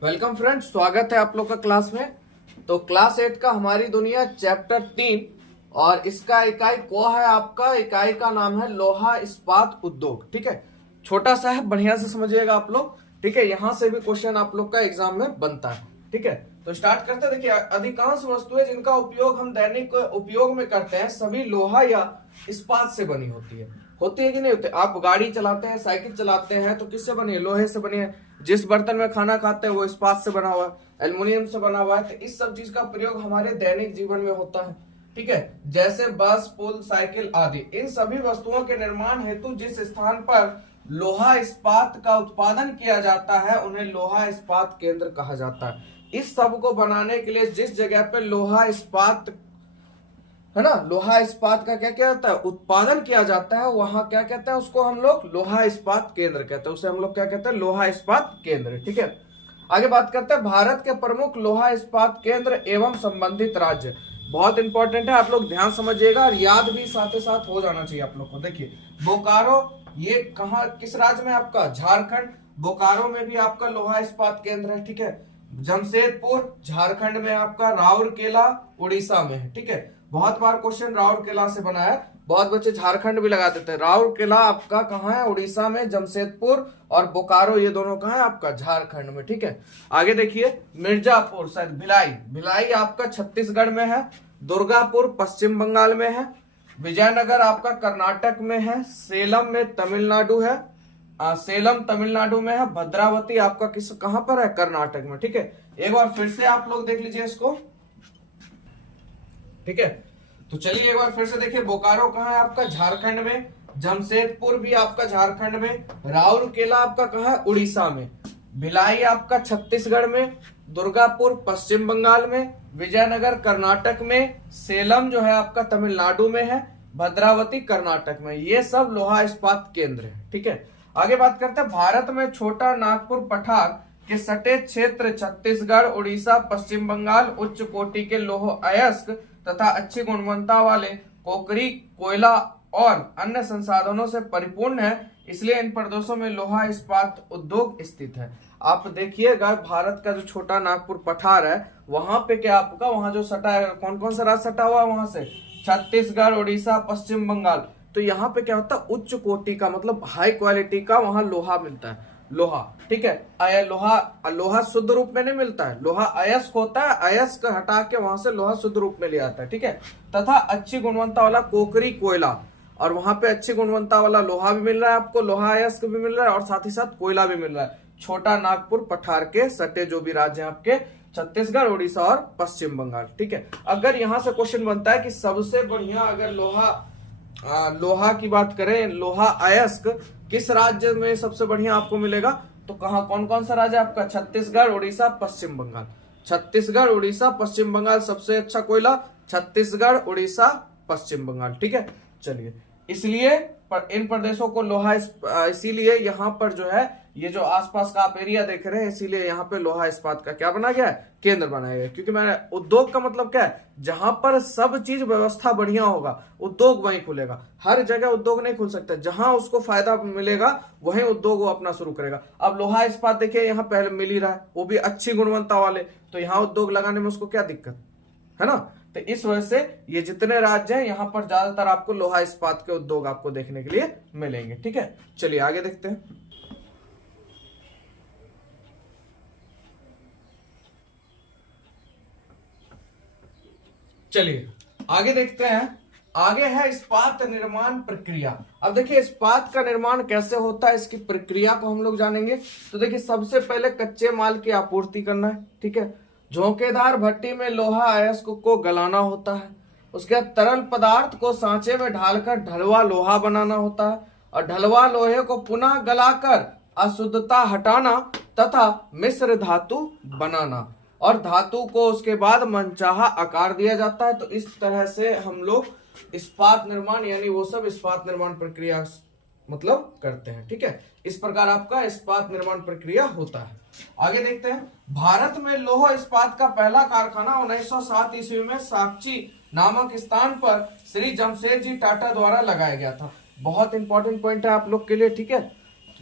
Welcome friends, स्वागत है आप लोग का क्लास में। तो क्लास 8 का हमारी दुनिया चैप्टर 3 और इसका इकाई को है आपका, इकाई का नाम है लोहा इस्पात उद्योग। ठीक है, छोटा सा है, बढ़िया से समझिएगा आप लोग। ठीक है, यहां से भी क्वेश्चन आप लोग का एग्जाम में बनता है। ठीक है, तो स्टार्ट करते हैं। देखिए, अधिकांश वस्तुएं जिनका उपयोग हम दैनिक उपयोग में करते हैं सभी लोहा या इस्पात से बनी होती है कि नहीं होती। आप गाड़ी चलाते हैं, साइकिल चलाते हैं तो किससे बनी है? लोहे से बनी है। जिस बर्तन में खाना खाते हैं वो इस्पात से बना हुआ है, एल्युमिनियम से बना हुआ है। तो इस सब चीज का प्रयोग हमारे दैनिक जीवन में होता है। ठीक है, जैसे बस, पुल, साइकिल आदि। इन सभी वस्तुओं के निर्माण हेतु जिस स्थान पर लोहा इस्पात का उत्पादन किया जाता है उन्हें लोहा इस्पात केंद्र कहा जाता है। इस सब को बनाने के लिए जिस जगह पे लोहा इस्पात है ना, लोहा इस्पात का क्या क्या होता है, उत्पादन किया जाता है, वहां क्या कहते हैं उसको हम लोग? लोहा इस्पात केंद्र कहते हैं। उसे हम लोग क्या कहते हैं? लोहा इस्पात केंद्र। ठीक है, आगे बात करते हैं भारत के प्रमुख लोहा इस्पात केंद्र एवं संबंधित राज्य। बहुत इंपॉर्टेंट है, आप लोग ध्यान समझिएगा और याद भी साथ ही साथ हो जाना चाहिए आप लोग को। देखिए, बोकारो, ये कहाँ, किस राज्य में? आपका झारखंड। बोकारो में भी आपका लोहा इस्पात केंद्र है। ठीक है, जमशेदपुर झारखंड में, आपका राउरकेला उड़ीसा में है। ठीक है, बहुत बार क्वेश्चन राउरकेला से बना है, बहुत बच्चे झारखंड भी लगा देते हैं। राउरकेला आपका कहाँ है? उड़ीसा में। जमशेदपुर और बोकारो ये दोनों कहाँ है? आपका झारखंड में। ठीक है, आगे देखिए, मिर्जापुर, शायद भिलाई, भिलाई आपका छत्तीसगढ़ में है। दुर्गापुर पश्चिम बंगाल में है। विजयनगर आपका कर्नाटक में है। सेलम में तमिलनाडु है, सेलम तमिलनाडु में है। भद्रावती आपका किस, कहां पर है? कर्नाटक में। ठीक है, एक बार फिर से आप लोग देख लीजिए इसको। ठीक है, तो चलिए एक बार फिर से देखिए, बोकारो कहाँ है? आपका झारखंड में। जमशेदपुर भी आपका झारखंड में। राउरकेला आपका कहाँ है? उड़ीसा में। भिलाई आपका छत्तीसगढ़ में। दुर्गापुर पश्चिम बंगाल में। विजयनगर कर्नाटक में। सेलम जो है आपका तमिलनाडु में है। भद्रावती कर्नाटक में। ये सब लोहा इस्पात केंद्र है। ठीक है, आगे बात करते हैं, भारत में छोटा नागपुर पठार के सटे क्षेत्र छत्तीसगढ़, उड़ीसा, पश्चिम बंगाल उच्च कोटि के लौह अयस्क तथा अच्छी गुणवत्ता वाले कोकरी, कोयला और अन्य संसाधनों से परिपूर्ण है, इसलिए इन प्रदेशों में लोहा इस्पात उद्योग स्थित है। आप देखिएगा, भारत का जो छोटा नागपुर पठार है वहां पे क्या आपका, वहां जो सटा है, कौन कौन सा राज्य सटा हुआ है वहां से? छत्तीसगढ़, उड़ीसा, पश्चिम बंगाल। तो यहाँ पे क्या होता है? उच्च कोटि का मतलब हाई क्वालिटी का वहां लोहा मिलता है। लोहा, ठीक है, लोहा शुद्ध रूप में नहीं मिलता है, लोहा अयस्क होता है, अयस्क हटा के वहां से लोहा शुद्ध रूप में ले आता है। ठीक है, तथा अच्छी गुणवत्ता वाला कोकरी, कोयला, और वहां पे अच्छी गुणवत्ता वाला लोहा भी मिल रहा है आपको, लोहा अयस्क भी मिल रहा है और साथ ही साथ कोयला भी मिल रहा है। छोटा नागपुर पठार के सटे जो भी राज्य है आपके, छत्तीसगढ़, उड़ीसा और पश्चिम बंगाल। ठीक है, अगर यहां से क्वेश्चन बनता है कि सबसे बढ़िया अगर लोहा की बात करें, लोहा अयस्क किस राज्य में सबसे बढ़िया आपको मिलेगा, तो कहा, कौन कौन सा राज्य आपका? छत्तीसगढ़, उड़ीसा, पश्चिम बंगाल। छत्तीसगढ़, उड़ीसा, पश्चिम बंगाल, सबसे अच्छा कोयला छत्तीसगढ़, उड़ीसा, पश्चिम बंगाल। ठीक है, चलिए, इसलिए इन प्रदेशों को लोहा, इसीलिए यहाँ पर जो है ये जो आसपास का आप एरिया देख रहे हैं, इसीलिए यहाँ पे लोहा इस्पात का क्या बना गया है? केंद्र बनाया गया। क्योंकि मैंने, उद्योग का मतलब क्या है? जहां पर सब चीज व्यवस्था बढ़िया होगा उद्योग वहीं खुलेगा। हर जगह उद्योग नहीं खुल सकता, जहां उसको फायदा मिलेगा वहीं उद्योग वो अपना शुरू करेगा। अब लोहा इस्पात देखिए यहाँ पहले मिल ही रहा है, वो भी अच्छी गुणवत्ता वाले, तो यहाँ उद्योग लगाने में उसको क्या दिक्कत है ना। तो इस वजह से ये जितने राज्य हैं यहाँ पर ज्यादातर आपको लोहा इस्पात के उद्योग आपको देखने के लिए मिलेंगे। ठीक है, चलिए आगे देखते हैं। चलिए आगे देखते हैं, आगे है इस्पात निर्माण प्रक्रिया। अब देखिए, इस्पात का निर्माण कैसे होता है, इसकी प्रक्रिया को हम लोग जानेंगे। तो देखिए, सबसे पहले कच्चे माल की आपूर्ति करना है। ठीक है, झोंकेदार भट्टी में लोहा अयस्क को गलाना होता है। उसके बाद तरल पदार्थ को सांचे में ढालकर ढलवा लोहा बनाना होता है और ढलवा लोहे को पुनः गलाकर अशुद्धता हटाना तथा मिश्र धातु बनाना, और धातु को उसके बाद मनचाहा आकार दिया जाता है। तो इस तरह से हम लोग इस्पात निर्माण, यानी वो सब इस्पात निर्माण प्रक्रिया मतलब करते हैं। ठीक है, इस प्रकार आपका इस्पात निर्माण प्रक्रिया होता है। आगे देखते हैं, भारत में लौह इस्पात का पहला कारखाना 1907 ईस्वी में साक्षी नामक स्थान पर श्री जमशेद जी टाटा द्वारा लगाया गया था। बहुत इंपॉर्टेंट पॉइंट है आप लोग के लिए। ठीक है,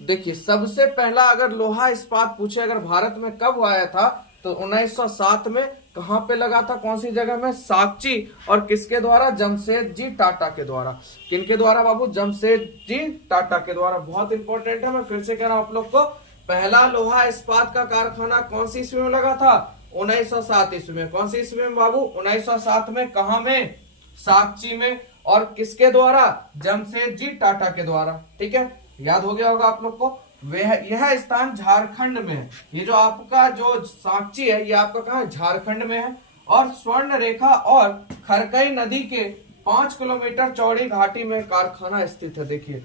देखिए सबसे पहला अगर लोहा इस्पात पूछे अगर भारत में कब आया था तो 1907 में कहां पे लगा था, कौन सी जगह में, साकची। और किसके द्वारा, जमशेदजी टाटा के द्वारा। किनके द्वारा बाबू, जमशेदजी टाटा के द्वारा। बहुत इंपॉर्टेंट है, मैं फिर से कह रहा हूं आप लोग को, पहला लोहा इस्पात का कारखाना कौन सी ईस्वी में लगा था, 1907 ईस्वी में। कौन सी ईस्वी में बाबू, 1907 में। कहां में, साकची में। और किसके द्वारा, जमशेदजी टाटा के द्वारा। ठीक है, याद हो गया होगा आप लोग को। यह स्थान झारखंड में है। ये जो आपका जो साकची है ये आपका कहाँ है, झारखंड में है। और स्वर्ण रेखा और खरकई नदी के 5 किलोमीटर चौड़ी घाटी में कारखाना स्थित है। देखिए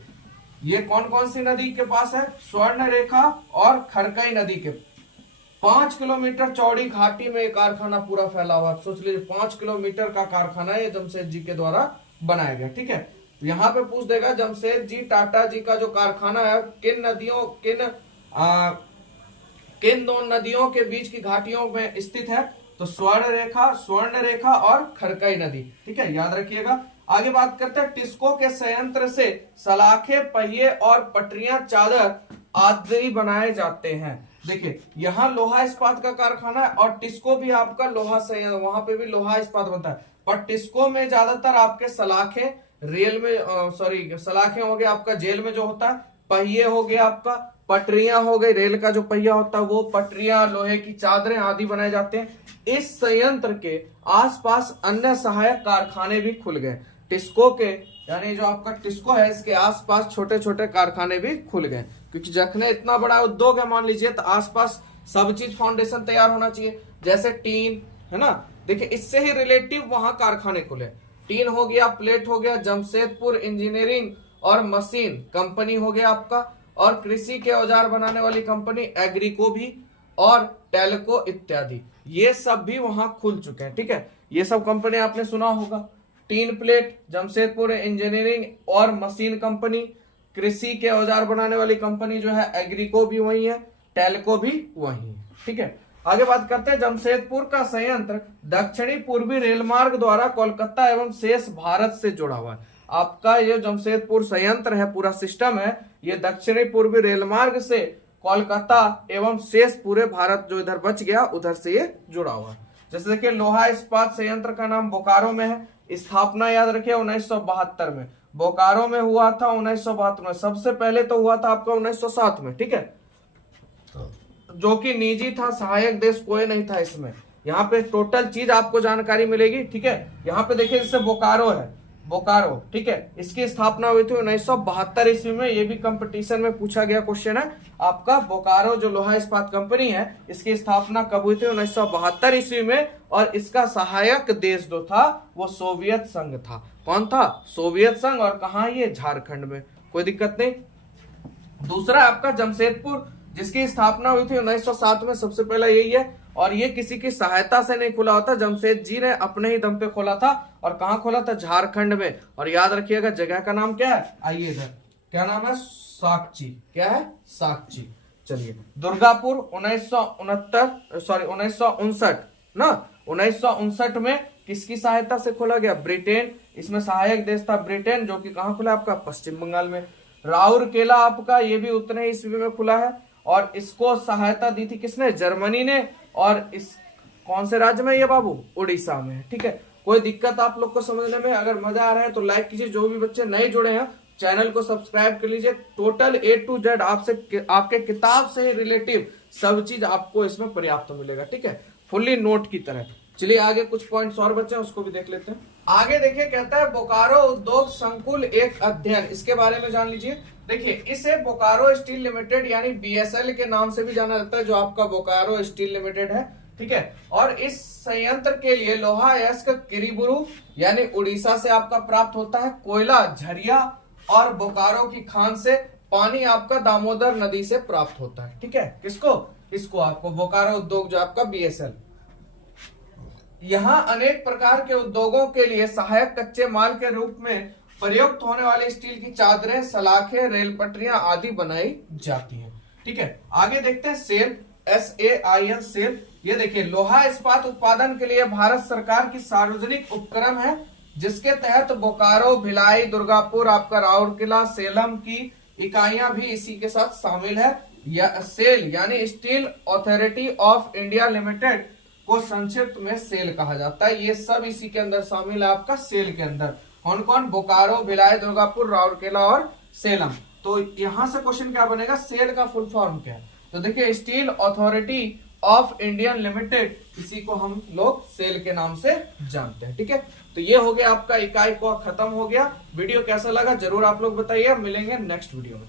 ये कौन कौन सी नदी के पास है, स्वर्ण रेखा और खरकई नदी के 5 किलोमीटर चौड़ी घाटी में कारखाना पूरा फैला हुआ। आप सोच लीजिए 5 किलोमीटर का कारखाना ये जमशेद जी के द्वारा बनाया गया। ठीक है, यहाँ पे पूछ देगा जमशेद जी टाटा जी का जो कारखाना है किन दो नदियों के बीच की घाटियों में स्थित है, तो स्वर्ण रेखा और खरकई नदी। ठीक है, याद रखिएगा। आगे बात करते हैं, टिस्को के संयंत्र से सलाखे, पहिए और पटरियां, चादर आदि बनाए जाते हैं। देखिए यहाँ लोहा इस्पात का कारखाना है और टिस्को भी आपका लोहा संयंत्र, वहां पे भी लोहा इस्पात बनता है। पर टिस्को में ज्यादातर आपके सलाखे रेल में सलाखें हो गए आपका जेल में जो होता है, पहिए हो गया आपका, पटरियां हो गई, रेल का जो पहिया होता है वो, पटरियां, लोहे की चादरें आदि बनाए जाते हैं। इस संयंत्र के आसपास अन्य सहायक कारखाने भी खुल गए। टिस्को के यानी जो आपका टिस्को है इसके आसपास छोटे छोटे कारखाने भी खुल गए, क्योंकि जखने इतना बड़ा उद्योग है मान लीजिए, तो आसपास सब चीज फाउंडेशन तैयार होना चाहिए, जैसे टीन है ना। देखिए इससे ही रिलेटिव वहां कारखाने खुले। टीन हो गया, प्लेट हो गया, जमशेदपुर इंजीनियरिंग और मशीन कंपनी हो गया आपका, और कृषि के औजार बनाने वाली कंपनी एग्रीको भी, और टेलको इत्यादि, ये सब भी वहां खुल चुके हैं। ठीक है, ये सब कंपनी आपने सुना होगा। टीन प्लेट, जमशेदपुर इंजीनियरिंग और मशीन कंपनी, कृषि के औजार बनाने वाली कंपनी जो है एग्रीको भी वही है, टेलको भी वही है। ठीक है, आगे बात करते हैं, जमशेदपुर का संयंत्र दक्षिणी पूर्वी रेल मार्ग द्वारा कोलकाता एवं शेष भारत से जुड़ा हुआ है। आपका ये जमशेदपुर संयंत्र है, पूरा सिस्टम है, ये दक्षिणी पूर्वी रेल मार्ग से कोलकाता एवं शेष पूरे भारत जो इधर बच गया उधर से ये जुड़ा हुआ है। जैसे देखिए लोहा इस्पात संयंत्र का नाम बोकारो में है, स्थापना याद रखिए 1972 में, बोकारो में हुआ था 1972 में। सबसे पहले तो हुआ था आपका 1907 में। ठीक है, जो कि निजी था, सहायक देश कोई नहीं था इसमें। यहाँ पे टोटल चीज आपको जानकारी मिलेगी। ठीक है, यहाँ पे देखिए जैसे बोकारो है, बोकारो, ठीक है, इसकी स्थापना हुई थी 1972 ईस्वी में। ये भी कंपटीशन में पूछा गया क्वेश्चन है आपका। बोकारो जो लोहा इस्पात कंपनी है इसकी स्थापना कब हुई थी, 1972 ईस्वी में। और इसका सहायक देश जो था वो सोवियत संघ था। कौन था, सोवियत संघ। और कहा, ये झारखंड में, कोई दिक्कत नहीं। दूसरा आपका जमशेदपुर, जिसकी स्थापना हुई थी 1907 में, सबसे पहला यही है। और ये किसी की सहायता से नहीं खुला होता, जमशेद जी ने अपने ही दम पे खोला था। और कहां खोला था, झारखंड में। और याद रखिएगा जगह का नाम क्या है, आइए इधर, क्या नाम है, साकची। क्या है, साकची। चलिए, दुर्गापुर 1959 ना, 1959 में किसकी सहायता से खोला गया, ब्रिटेन। इसमें सहायक देश था ब्रिटेन, जो कि कहां खुला आपका, पश्चिम बंगाल में। राउरकेला आपका ये भी उतने ईस्वी में खुला है। और इसको सहायता दी थी किसने, जर्मनी ने। और इस कौन से राज्य में ये बाबू, उड़ीसा में। ठीक है, कोई दिक्कत आप लोग को समझने में, अगर मजा आ रहा है तो लाइक कीजिए। जो भी बच्चे नए जुड़े हैं चैनल को सब्सक्राइब कर लीजिए। टोटल A to Z आपके किताब से ही रिलेटिव सब चीज आपको इसमें पर्याप्त मिलेगा। ठीक है, फुल्ली नोट की तरह। चलिए आगे कुछ पॉइंट्स और बचे हैं, उसको भी देख लेते हैं। आगे देखिए, कहता है बोकारो उद्योग संकुल एक अध्ययन, इसके बारे में जान लीजिए। देखिए इसे बोकारो स्टील लिमिटेड यानी BSL के नाम से भी जाना जाता है, जो आपका बोकारो स्टील लिमिटेड है। ठीक है, और इस संयंत्र के लिए लोहा अयस्क किरीबुरु यानी उड़ीसा से आपका प्राप्त होता है, कोयला झरिया और बोकारो की खान से, पानी आपका दामोदर नदी से प्राप्त होता है। ठीक है, किसको, इसको आपको बोकारो उद्योग जो आपका BSL। यहाँ अनेक प्रकार के उद्योगों के लिए सहायक कच्चे माल के रूप में प्रयुक्त होने वाली स्टील की चादरें, सलाखें, रेल पटरियां आदि बनाई जाती हैं। ठीक है, आगे देखते हैं सेल, SAIL सेल। ये देखिए लोहा इस्पात उत्पादन के लिए भारत सरकार की सार्वजनिक उपक्रम है, जिसके तहत बोकारो, भिलाई, दुर्गापुर, आपका राउरकेला, सेलम की इकाइयां भी इसी के साथ शामिल है। या सेल यानी steel authority of India limited को संक्षिप्त में सेल कहा जाता है। ये सब इसी के अंदर शामिल है आपका सेल के अंदर। कौन कौन? बोकारो, भिलाई, दुर्गापुर, राउरकेला और सेलम। तो यहां से क्वेश्चन क्या बनेगा, सेल का फुल फॉर्म क्या है? तो देखिए steel authority of Indian limited, इसी को हम लोग सेल के नाम से जानते हैं। ठीक है, तो ये हो गया आपका इकाई को खत्म हो गया। वीडियो कैसा लगा जरूर आप लोग बताइए। मिलेंगे नेक्स्ट वीडियो में।